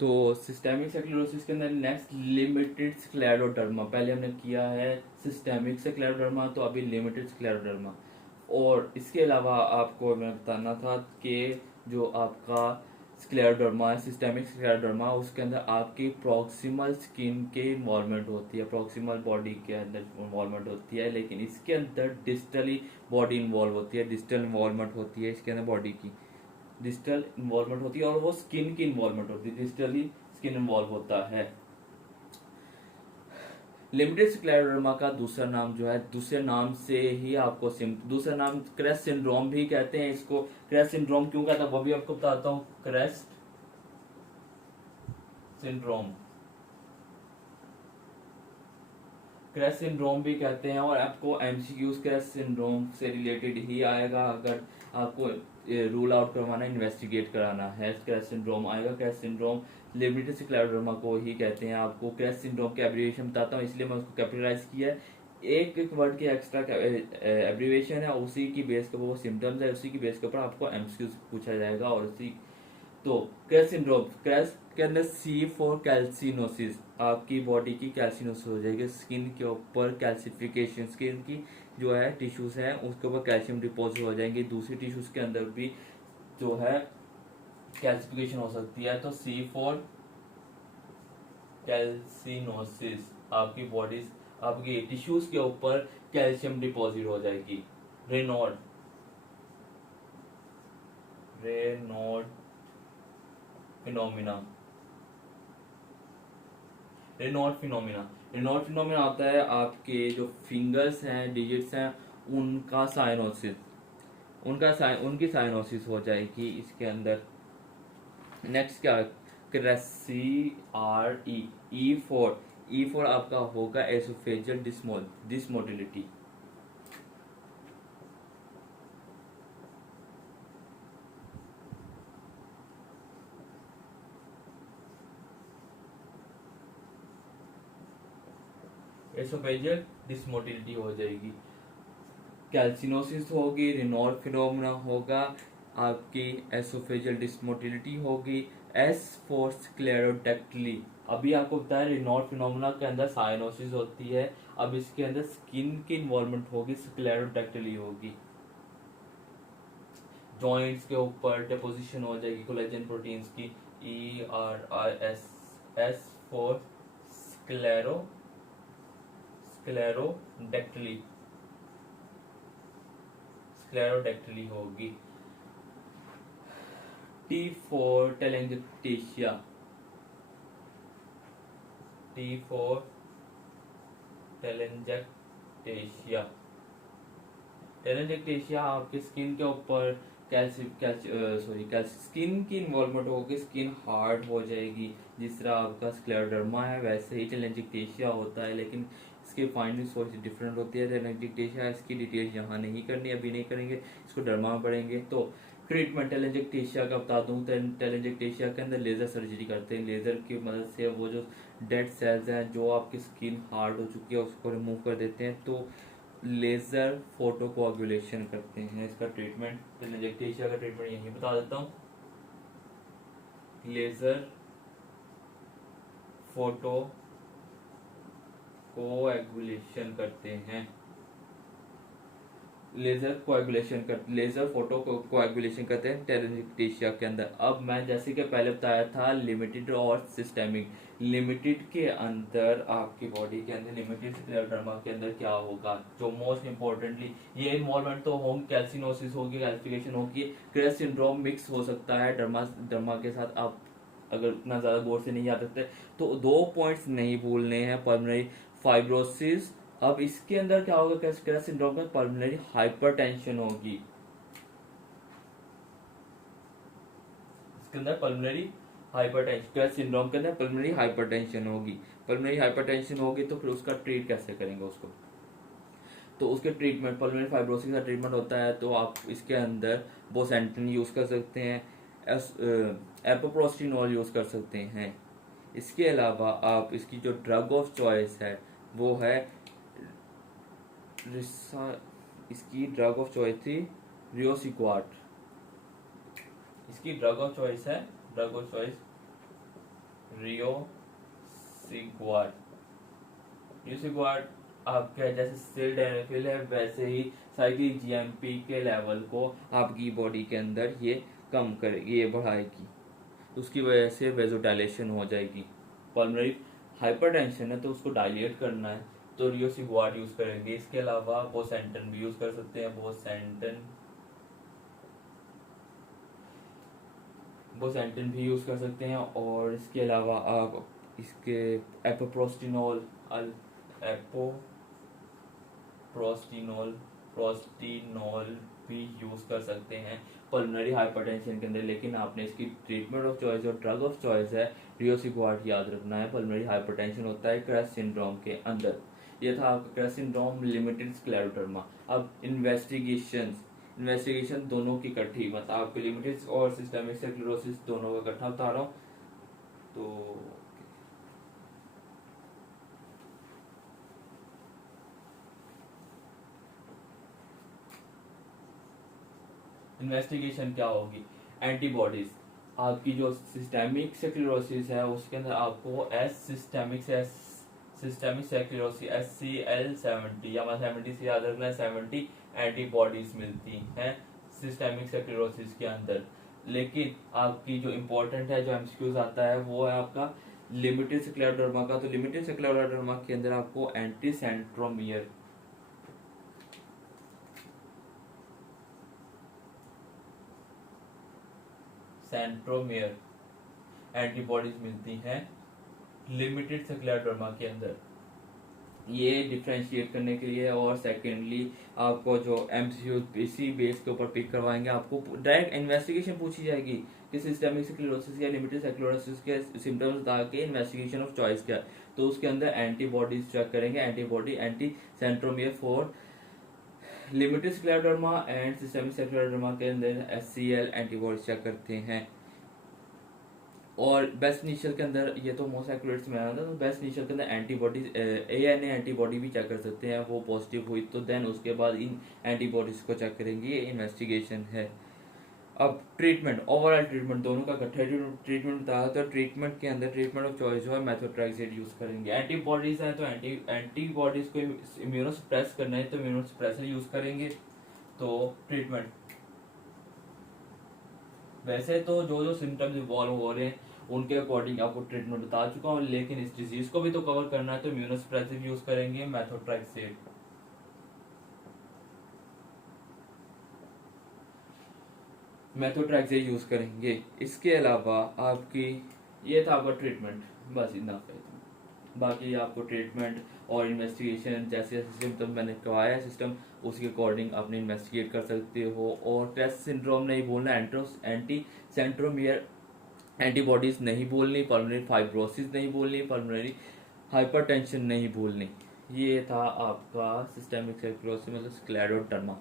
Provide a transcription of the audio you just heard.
तो systemic sclerosis के अंदर नेक्स्ट लिमिटेड स्क्लेरोडर्मा, पहले हमने किया है सिस्टेमिक स्क्लेरोडर्मा, तो अभी लिमिटेड स्क्लेरोडर्मा। और इसके अलावा आपको मैं बताना था कि जो आपका स्क्लेरोडर्मा है, सिस्टेमिक स्क्लेरोडर्मा, उसके अंदर आपकी प्रॉक्सिमल स्किन के इन्वॉल्वमेंट होती है, प्रॉक्सिमल बॉडी के अंदर इन्वॉल्वमेंट होती है, लेकिन इसके अंदर डिस्टली बॉडी इन्वॉल्व होती है, डिस्टल इन्वॉल्वमेंट होती है इसके अंदर बॉडी की, डिजिटल इन्वॉल्वमेंट होती है, और वो स्किन की इन्वॉल्वमेंट होती है, डिजिटली स्किन इन्वॉल्व होता है। लिमिटेड स्क्लेरोडर्मा का दूसरा नाम जो है, दूसरे नाम से ही आपको दूसरा नाम क्रेस्ट सिंड्रोम भी कहते हैं इसको। क्रेस्ट सिंड्रोम क्यों कहता है वो भी आपको बताता हूँ। क्रेस्ट सिंड्रोम, क्रेस्ट सिंड्रोम भी कहते हैं, और आपको एमसीक्यूज क्रेस्ट सिंड्रोम से रिलेटेड ही आएगा। अगर आपको रूल आउट करवाना, इन्वेस्टिगेट कराना है, क्रेस्ट सिंड्रोम आएगा। क्रेस्ट सिंड्रोम लिमिटेड स्क्लेरोडर्मा को ही कहते हैं। आपको क्रेस्ट सिंड्रोम के एब्रीविएशन बताता हूँ, इसलिए मैं उसको कैपिटलाइज किया है। एक एक वर्ड की एक्स्ट्रा एब्रीविएशन है, उसी की बेस के ऊपर वो सिम्टम्स है, उसी की बेस के ऊपर आपको एमसीक्यूज पूछा जाएगा। और उसी तो क्रैश सिंड्रोम, क्रैश के अंदर सी फॉर कैल्सिनोसिस, आपकी बॉडी की कैल्सिनोसिस हो जाएगी, स्किन के ऊपर कैल्सिफिकेशन, स्किन की जो है टिश्यूज हैं उसके ऊपर कैल्शियम डिपॉजिट हो जाएंगे। दूसरी टिश्यूज के अंदर भी जो है कैल्सिफिकेशन हो सकती है। तो सी फॉर कैल्सिनोसिस, आपकी बॉडी, आपकी टिश्यूज के ऊपर कैल्शियम डिपॉजिट हो जाएगी। Reynold, Reynold phenomena, Reynold phenomena, Reynold phenomena आता है आपके जो फिंगर्स हैं, डिजिट्स हैं, उनका साइनोसिस, उनकी साइनोसिस हो जाएगी इसके अंदर। नेक्स्ट क्या, क्रेसी आर ई, ई फोर आपका होगा एसोफेजियल डिसमोटिलिटी। एसोफेजियल डिसमोटिलिटी हो जाएगी। कैल्सिनोसिस होगी, रेनॉल्ड फिनोमिना होगा, आपकी एसोफेजियल डिसमोटिलिटी होगी। एस फॉर स्क्लेरोडेक्टली, अभी आपको बताया रेनॉल्ड फिनोमिना के अंदर साइनोसिस होती है, अब इसके अंदर स्किन की इन्वॉल्वमेंट होगी, स्क्लेरोडेक्टली होगी। जॉइंट्स के ऊपर डिपोजिशन हो जाएगी कोलेजन प्रोटीन्स की, E R I S, S for sclero sclerodactyly, sclerodactyly होगी। T for telangiectasia, T for telangiectasia, telangiectasia आपके स्किन के ऊपर स्किन की इन्वॉल्वमेंट होगी, स्किन हार्ड हो जाएगी। जिस तरह आपका स्क्लेरोडर्मा है वैसे ही टेलेंजेक्टेशिया होता है, लेकिन इसके फाइंडिंग्स थोड़ी सी डिफरेंट होती है। टेलेंजेक्टेशिया, इसकी डिटेल्स यहाँ नहीं करनी, अभी नहीं करेंगे, इसको डर्मा में पढ़ेंगे। तो ट्रीटमेंट टेलेंजेक्टेशिया का बता दूं, टेलेंजेक्टेशिया के अंदर लेजर सर्जरी करते हैं। लेजर की मदद से वो जो डेड सेल्स हैं, जो आपकी स्किन हार्ड हो चुकी है, उसको रिमूव कर देते हैं। तो लेजर फोटोकोagulation करते हैं इसका ट्रीटमेंट। टेलेंजेक्टेशिया का ट्रीटमेंट यही बता देता हूँ। लेजर फोटो कोएगुलेशन करते हैं, लेजर फोटो कोएगुलेशन करते हैं टेलेंजेक्टेशिया के अंदर। अब मैं जैसे कि पहले बताया था लिमिटेड और सिस्टेमिक, लिमिटेड के अंदर आपकी बॉडी के अंदर, लिमिटेड स्क्लेरोडर्मा के अंदर क्या होगा, जो मोस्ट इंपॉर्टेंटली ये इन्वॉल्वमेंट तो होंगे, कैल्सिनोसिस होगी, कैल्सिफिकेशन होगी, क्रेस्ट सिंड्रोम मिक्स हो सकता है डर्मा के साथ। आप अगर इतना ज्यादा गौर से नहीं याद रखते तो दो पॉइंट्स नहीं भूलने हैं, पल्मोनरी फाइब्रोसिस। अब इसके अंदर क्या होगा, क्रेस्ट सिंड्रोम में पल्मोनरी हाइपरटेंशन होगी, इसके अंदर पल्मोनरी हाइपरटेंशन, क्रेस्ट सिंड्रोम के अंदर पल्मोनरी हाइपरटेंशन होगी। पल्मोनरी हाइपरटेंशन होगी तो फिर उसका ट्रीट कैसे करेंगे उसको, तो उसके ट्रीटमेंट, पल्मोनरी फाइब्रोसिस का ट्रीटमेंट होता है तो आप इसके अंदर बोसेंटिन यूज कर सकते हैं, एपोप्रोस्टिनोल यूज कर सकते हैं। इसके अलावा आप इसकी जो ड्रग ऑफ चॉइस है वो है इसकी ड्रग ऑफ चॉइस थी रियोसिक्वाट, इसकी ड्रग ऑफ चॉइस है, ड्रग ऑफ चॉइस रियो सिग्वार्ड। रियो सिग्वार्ड आपके जैसे सिल्डेनाफिल है, वैसे ही साइक्लिक जीएमपी के लेवल को आपकी बॉडी के अंदर ये कम करेगी, ये बढ़ाएगी, उसकी वजह से वेजोडाइलेशन हो जाएगी। पल्मोनरी हाइपरटेंशन है तो उसको डायलेट करना है तो रियो सिग्वार्ड यूज करेंगे। इसके अलावा बोसेंटन भी यूज कर सकते हैं, बोसेंटन भी यूज कर सकते हैं। और इसके अलावा आप इसके एपोप्रोस्टिनोल प्रोस्टिनोल भी यूज कर सकते हैं पल्मोनरी हाइपरटेंशन के अंदर। लेकिन आपने इसकी ट्रीटमेंट ऑफ चॉइस और ड्रग ऑफ चॉइस है रियोसिग्वार्ड, याद रखना है। पल्मोनरी हाइपरटेंशन होता है क्रेस्ट सिंड्रोम के अंदर। ये था आपका क्रेस्ट सिंड्रोम, लिमिटेड स्क्लेरोडर्मा। अब इन्वेस्टिगेशन दोनों की इकट्ठी, मतलब आपके लिमिटेड और सिस्टेमिक स्क्लेरोसिस दोनों का इकट्ठा बता रहा हूँ। तो इन्वेस्टिगेशन क्या होगी, एंटीबॉडीज। आपकी जो सिस्टेमिक स्क्लेरोसिस है उसके अंदर आपको सिस्टेमिक स्क्लेरोसिस SCL70 या 70 से याद रखना है, 70 एंटीबॉडीज मिलती हैं सिस्टेमिक स्क्लेरोसिस के अंदर। लेकिन आपकी जो इम्पोर्टेंट है, जो एमसीक्यूज आता है, वो है आपका लिमिटेड स्क्लेरोडर्मा का। तो लिमिटेड स्क्लेरोडर्मा के अंदर आपको एंटी सेंट्रोमियर एंटीबॉडीज मिलती हैं लिमिटेड स्क्लेरोडर्मा के अंदर, ये डिफ्रेंशिएट करने के लिए। और सेकेंडली आपको जो एमसीक्यू इसी बेस के ऊपर पिक करवाएंगे, आपको डायरेक्ट इन्वेस्टिगेशन पूछी जाएगी कि सिस्टेमिक स्क्लेरोसिस या लिमिटेड स्क्लेरोसिस के सिम्टम्स बता के इन्वेस्टिगेशन ऑफ चॉइस क्या है। तो उसके अंदर एंटीबॉडीज चेक करेंगे, antibody anti centromere for limited scleroderma and systemic scleroderma के अंदर SCL एंटीबॉडी चेक करते हैं। और बेस्ट इनिशियल के अंदर, ये तो मोस्ट एक्यूरेट में आया था, तो बेस्ट इनिशियल के अंदर एंटीबॉडीज ANA एंटीबॉडी भी चेक कर सकते हैं, वो पॉजिटिव हुई तो देन उसके बाद इन एंटीबॉडीज को चेक करेंगे, ये इन्वेस्टिगेशन है। अब ट्रीटमेंट, ओवरऑल ट्रीटमेंट दोनों का इकट्ठा ट्रीटमेंट बताया, तो ट्रीटमेंट के अंदर ट्रीटमेंट ऑफ चॉइस जो है मेथोट्रेक्सेट यूज करेंगे। एंटीबॉडीज है तो एंटीबॉडीज को इम्यूनोसप्रेस करना है तो इम्यूनोसप्रेसर यूज करेंगे। तो ट्रीटमेंट, वैसे तो जो जो सिम्टम्स इवॉल्व हो रहे हैं उनके अकॉर्डिंग आपको ट्रीटमेंट बता चुका हूँ, लेकिन इस डिजीज को भी तो कवर करना है तो इम्यूनोसप्रेसिव यूज करेंगे, मेथोट्रेक्सेट यूज करेंगे। इसके अलावा आपकी, ये था आपका ट्रीटमेंट, बस इतना है। बाकी आपको ट्रीटमेंट और इन्वेस्टिगेशन जैसे जैसे सिम्टम मैंने करवाया सिस्टम, उसके अकॉर्डिंग आपने इन्वेस्टिगेट कर सकते हो। और क्रेस्ट सिंड्रोम नहीं बोलना, एंटी सेंट्रोमियर एंटीबॉडीज नहीं बोलनी, पल्मोनरी फाइब्रोसिस नहीं बोलनी, पल्मोनरी हाइपरटेंशन नहीं बोलनी। ये था आपका सिस्टेमिक स्क्लेरोसिस मतलब स्क्लेरोडर्मा।